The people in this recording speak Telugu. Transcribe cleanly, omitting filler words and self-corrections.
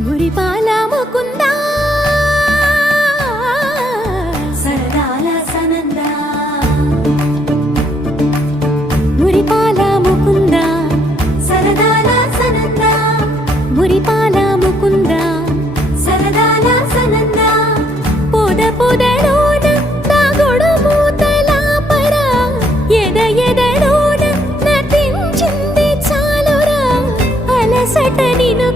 మురిపాల ముకుందా సరదాల సనందా మురిపాల ముకుందా సరదాల సనందా మురిపాల ముకుందా సరదాల సనందా పొద పొదలోన నాగొడు మూతలాపరా ఎద ఎదలోన నటించింది చాలురా అలసట నిను